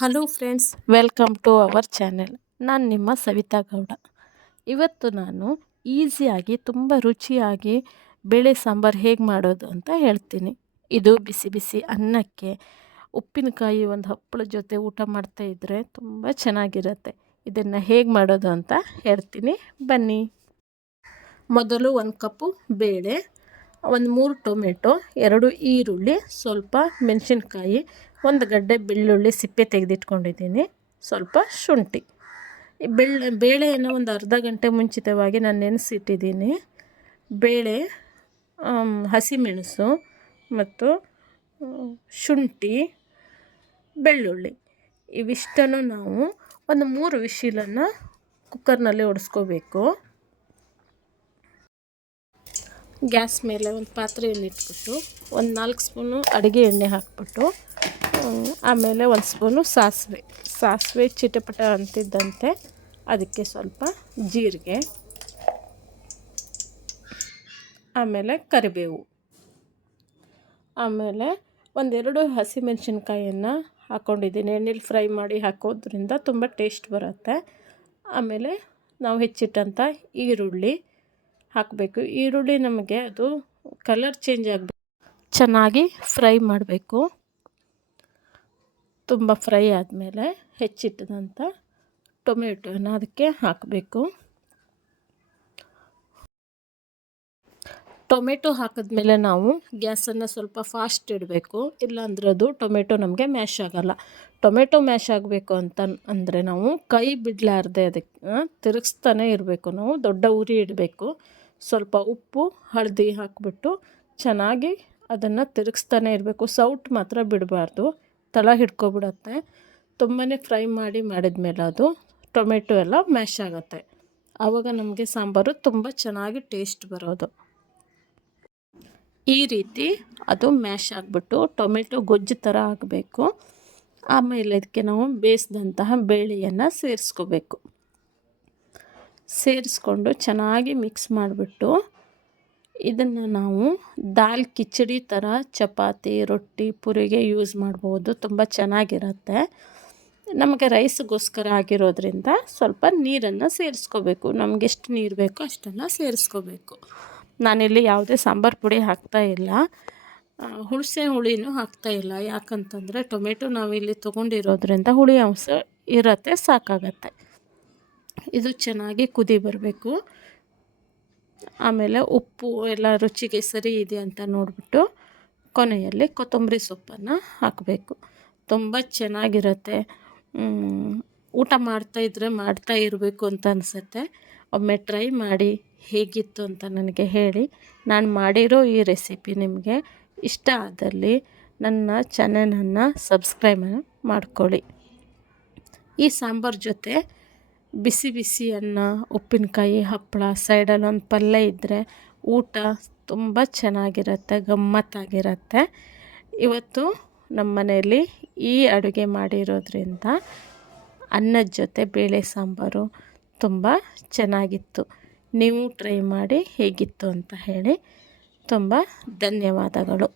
Hello friends, welcome to our channel. ನಾನು ನಿಮ್ಮ ಸವಿತಾ ಗೌಡ. ಇವತ್ತು ನಾನು ಈಸಿಯಾಗಿ ತುಂಬ ರುಚಿಯಾಗಿ ಬೇಳೆ ಸಾಂಬಾರು ಹೇಗೆ ಮಾಡೋದು ಅಂತ ಹೇಳ್ತೀನಿ. ಇದು ಬಿಸಿ ಬಿಸಿ ಅನ್ನಕ್ಕೆ ಉಪ್ಪಿನಕಾಯಿ ಒಂದು ಹಪ್ಪಳದ ಜೊತೆ ಊಟ ಮಾಡ್ತಾಯಿದ್ರೆ ತುಂಬ ಚೆನ್ನಾಗಿರುತ್ತೆ. ಇದನ್ನು ಹೇಗೆ ಮಾಡೋದು ಅಂತ ಹೇಳ್ತೀನಿ, ಬನ್ನಿ. ಮೊದಲು 1 ಕಪ್ಪು ಬೇಳೆ, ಒಂದು 3 ಟೊಮೆಟೊ, 2 ಈರುಳ್ಳಿ, ಸ್ವಲ್ಪ ಮೆಣಸಿನ್ಕಾಯಿ, 1 ಗಡ್ಡೆ ಬೆಳ್ಳುಳ್ಳಿ ಸಿಪ್ಪೆ ತೆಗೆದಿಟ್ಕೊಂಡಿದ್ದೀನಿ, ಸ್ವಲ್ಪ ಶುಂಠಿ. ಬೇಳೆಯನ್ನು ಒಂದು ಅರ್ಧ ಗಂಟೆ ಮುಂಚಿತವಾಗಿ ನಾನು ನೆನೆಸಿಟ್ಟಿದ್ದೀನಿ. ಬೇಳೆ, ಹಸಿಮೆಣಸು ಮತ್ತು ಶುಂಠಿ, ಬೆಳ್ಳುಳ್ಳಿ ಇವಿಷ್ಟನ್ನು ನಾವು ಒಂದು 3 ವಿಶಿಲನ್ನು ಕುಕ್ಕರ್ನಲ್ಲಿ ಹೊಡೆಸ್ಕೋಬೇಕು. ಗ್ಯಾಸ್ ಮೇಲೆ ಒಂದು ಪಾತ್ರೆಯನ್ನು ಇಟ್ಬಿಟ್ಟು ಒಂದು 4 ಸ್ಪೂನು ಅಡುಗೆ ಎಣ್ಣೆ ಹಾಕ್ಬಿಟ್ಟು, ಆಮೇಲೆ 1 ಸ್ಪೂನು ಸಾಸಿವೆ ಚಿಟಪಟ ಅಂತಿದ್ದಂತೆ ಅದಕ್ಕೆ ಸ್ವಲ್ಪ ಜೀರಿಗೆ, ಆಮೇಲೆ ಕರಿಬೇವು, ಆಮೇಲೆ 1-2 ಹಸಿಮೆಣಸಿನ್ಕಾಯನ್ನು ಹಾಕ್ಕೊಂಡಿದ್ದೀನಿ. ಎಣ್ಣೆಲಿ ಫ್ರೈ ಮಾಡಿ ಹಾಕೋದ್ರಿಂದ ತುಂಬ ಟೇಸ್ಟ್ ಬರುತ್ತೆ. ಆಮೇಲೆ ನಾವು ಹೆಚ್ಚಿಟ್ಟಂಥ ಈರುಳ್ಳಿ ಹಾಕಬೇಕು. ಈರುಳ್ಳಿ ನಮಗೆ ಅದು ಕಲರ್ ಚೇಂಜ್ ಆಗಬೇಕು, ಚೆನ್ನಾಗಿ ಫ್ರೈ ಮಾಡಬೇಕು. ತುಂಬ ಫ್ರೈ ಆದಮೇಲೆ ಹೆಚ್ಚಿಟ್ಟದಂಥ ಟೊಮೆಟೊನ ಅದಕ್ಕೆ ಹಾಕಬೇಕು. ಟೊಮೆಟೊ ಹಾಕಿದ್ಮೇಲೆ ನಾವು ಗ್ಯಾಸನ್ನು ಸ್ವಲ್ಪ ಫಾಸ್ಟ್ ಇಡಬೇಕು, ಇಲ್ಲಾಂದ್ರೆ ಅದು ಟೊಮೆಟೊ ನಮಗೆ ಮ್ಯಾಶ್ ಆಗೋಲ್ಲ. ಟೊಮೆಟೊ ಮ್ಯಾಶ್ ಆಗಬೇಕು ಅಂದರೆ ನಾವು ಕೈ ಬಿಡಲಾರ್ದೆ ಅದಕ್ಕೆ ತಿರುಗಿಸ್ತಾನೆ ಇರಬೇಕು. ನಾವು ದೊಡ್ಡ ಉರಿ ಇಡಬೇಕು. ಸ್ವಲ್ಪ ಉಪ್ಪು ಹಳದಿ ಹಾಕಿಬಿಟ್ಟು ಚೆನ್ನಾಗಿ ಅದನ್ನು ತಿರುಗಿಸ್ತಾನೆ ಇರಬೇಕು. ಸೌಟ್ ಮಾತ್ರ ಬಿಡಬಾರ್ದು, ತಳ ಹಿಡ್ಕೊಬಿಡತ್ತೆ. ತುಂಬಾ ಫ್ರೈ ಮಾಡಿದ್ಮೇಲೆ ಅದು ಟೊಮೆಟೊ ಎಲ್ಲ ಮ್ಯಾಶ್ ಆಗುತ್ತೆ. ಆವಾಗ ನಮಗೆ ಸಾಂಬಾರು ತುಂಬ ಚೆನ್ನಾಗಿ ಟೇಸ್ಟ್ ಬರೋದು. ಈ ರೀತಿ ಅದು ಮ್ಯಾಶ್ ಆಗಿಬಿಟ್ಟು ಟೊಮೆಟೊ ಗೊಜ್ಜು ಥರ ಆಗಬೇಕು. ಆಮೇಲೆ ಇದಕ್ಕೆ ನಾವು ಬೇಯಿಸಿದಂತಹ ಬೇಳೆಯನ್ನು ಸೇರಿಸ್ಕೊಂಡು ಚೆನ್ನಾಗಿ ಮಿಕ್ಸ್ ಮಾಡಿಬಿಟ್ಟು ಇದನ್ನು ನಾವು ದಾಲ್ ಕಿಚಡಿ ಥರ ಚಪಾತಿ, ರೊಟ್ಟಿ, ಪುರಿಗೆ ಯೂಸ್ ಮಾಡ್ಬೋದು. ತುಂಬ ಚೆನ್ನಾಗಿರುತ್ತೆ. ನಮಗೆ ರೈಸ್ಗೋಸ್ಕರ ಆಗಿರೋದ್ರಿಂದ ಸ್ವಲ್ಪ ನೀರನ್ನು ಸೇರಿಸ್ಕೋಬೇಕು. ನಮ್ಗೆ ಎಷ್ಟು ನೀರು ಬೇಕೋ ಅಷ್ಟನ್ನು ಸೇರಿಸ್ಕೋಬೇಕು. ನಾನಿಲ್ಲಿ ಯಾವುದೇ ಸಾಂಬಾರು ಪುಡಿ ಹಾಕ್ತಾಯಿಲ್ಲ, ಹುಣಸೆ ಹುಳಿನೂ ಹಾಕ್ತಾಯಿಲ್ಲ. ಯಾಕಂತಂದರೆ ಟೊಮೆಟೊ ನಾವಿಲ್ಲಿ ತೊಗೊಂಡಿರೋದ್ರಿಂದ ಹುಳಿ ಅಂಶ ಇರತ್ತೆ, ಸಾಕಾಗತ್ತೆ. ಇದು ಚೆನ್ನಾಗಿ ಕುದಿ ಬರಬೇಕು. ಆಮೇಲೆ ಉಪ್ಪು ಎಲ್ಲ ರುಚಿಗೆ ಸರಿ ಇದೆ ಅಂತ ನೋಡಿಬಿಟ್ಟು ಕೊನೆಯಲ್ಲಿ ಕೊತ್ತಂಬರಿ ಸೊಪ್ಪನ್ನು ಹಾಕಬೇಕು. ತುಂಬ ಚೆನ್ನಾಗಿರುತ್ತೆ. ಊಟ ಮಾಡ್ತಾ ಇರಬೇಕು ಅಂತ ಅನಿಸುತ್ತೆ. ಒಮ್ಮೆ ಟ್ರೈ ಮಾಡಿ ಹೇಗಿತ್ತು ಅಂತ ನನಗೆ ಹೇಳಿ. ನಾನು ಮಾಡಿರೋ ಈ ರೆಸಿಪಿ ನಿಮಗೆ ಇಷ್ಟ ಆದಲ್ಲಿ ನನ್ನ ಚಾನಲನ್ನು ಸಬ್ಸ್ಕ್ರೈಬ್ ಮಾಡ್ಕೊಳ್ಳಿ. ಈ ಸಾಂಬಾರು ಜೊತೆ ಬಿಸಿ ಬಿಸಿ ಅನ್ನ, ಉಪ್ಪಿನಕಾಯಿ, ಹಪ್ಪಳ, ಸೈಡಲ್ಲಿ ಒಂದು ಪಲ್ಯ ಇದ್ದರೆ ಊಟ ತುಂಬ ಚೆನ್ನಾಗಿರುತ್ತೆ, ಗಮ್ಮತ್ತಾಗಿರುತ್ತೆ. ಇವತ್ತು ನಮ್ಮ ಮನೆಯಲ್ಲಿ ಈ ಅಡುಗೆ ಮಾಡಿರೋದ್ರಿಂದ ಅನ್ನದ ಜೊತೆ ಬೇಳೆ ಸಾಂಬಾರು ತುಂಬ ಚೆನ್ನಾಗಿತ್ತು. ನೀವು ಟ್ರೈ ಮಾಡಿ ಹೇಗಿತ್ತು ಅಂತ ಹೇಳಿ. ತುಂಬ ಧನ್ಯವಾದಗಳು.